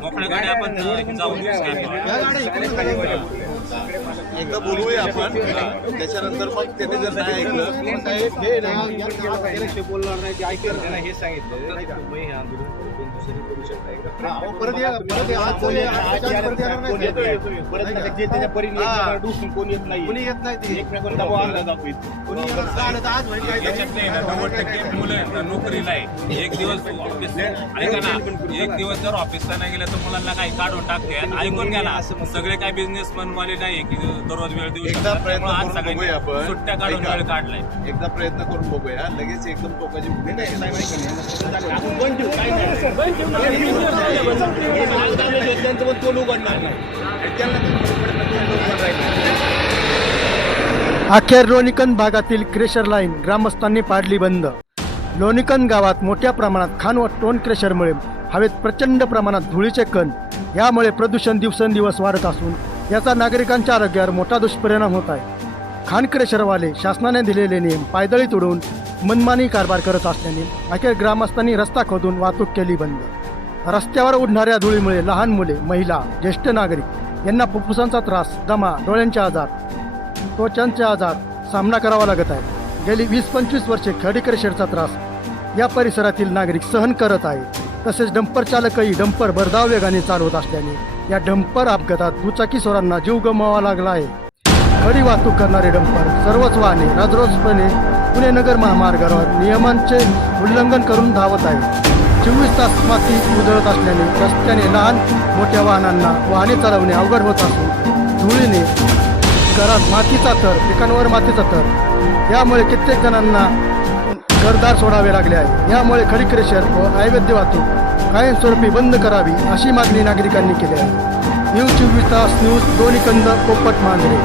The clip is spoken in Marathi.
मोकळ्या गाड्या आपण जाऊन एकदा बोलूया आपण. त्याच्यानंतर मग त्याने जर नाही ऐकलं हे बोलणार नाही ते ऐकेल हे सांगितलं हे परत. कोण येत नाही. हा. कोण येत नाही ना, नोकरीला आहे एक दिवस ऑफिस ऐका ना एक दिवस जर ऑफिसला नाही गेलं तर मुलांना काही काढून टाकते. ऐकून घ्या ना सगळे काही बिझनेसमन वाले नाही की दररोज वेळ देऊ एकदा शकतात. प्रयत्न त्यामुळे आज करून सगळ्यांनी बघूया आपण. सुट्ट्या काढून ऐका. वेळ काढलाय एकदा प्रयत्न करून बघूया लगेच एकदम टोकाची भूमिका नाही. हे आहे. अखेर लोणीकंद भागातील क्रेशर लाईन ग्रामस्थांनी पाडली बंद लोणीकंद गावात मोठ्या प्रमाणात खान व टोन क्रेशरमुळे हवेत प्रचंड प्रमाणात धुळीचे कण यामुळे प्रदूषण दिवसेंदिवस वाढत असून याचा नागरिकांच्या आरोग्यावर मोठा दुष्परिणाम होत आहे. खानकडे शरवाले शासनाने दिलेले नियम पायदळी तोडून मनमानी कारभार करत असल्याने अखेर ग्रामस्थांनी रस्ता खोदून वाहतूक केली बंद. रस्त्यावर उडणाऱ्या धुळीमुळे लहान मुले महिला ज्येष्ठ नागरिक यांना फुफ्फुसांचा त्रास दमा डोळ्यांचे आजार त्वचांचे आजार सामना करावा लागत आहे. गेली वीस पंचवीस वर्षे खडीक्रेशरचा त्रास या परिसरातील नागरिक सहन करत आहे तसेच डंपर चालकही डंपर भरधाव वेगाने चालवत असल्याने या डंपर अपघातात दुचाकी स्वरांना जीव गमवावा लागला आहे. खडी वाहतूक करणारे डंपर सर्वच वाहने राजरोजपणे पुणे नगर महामार्गावर नियमांचे उल्लंघन करून धावत आहे चोवीस तास माती उजळत असल्याने रस्त्याने लहान मोठ्या वाहनांना वाहने चालवणे अवघड होत असून धुळीने घरात मातीचा तर पिकांवर मातीचा तर यामुळे कित्येक जणांना घरदार सोडावे लागले आहे यामुळे खडी क्रेशर व अवैध वाहतूक कायमस्वरूपी बंद करावी अशी मागणी नागरिकांनी केली आहे. न्यूज चोवीस तास न्यूज दोन्ही कंद पोपट मांजरे.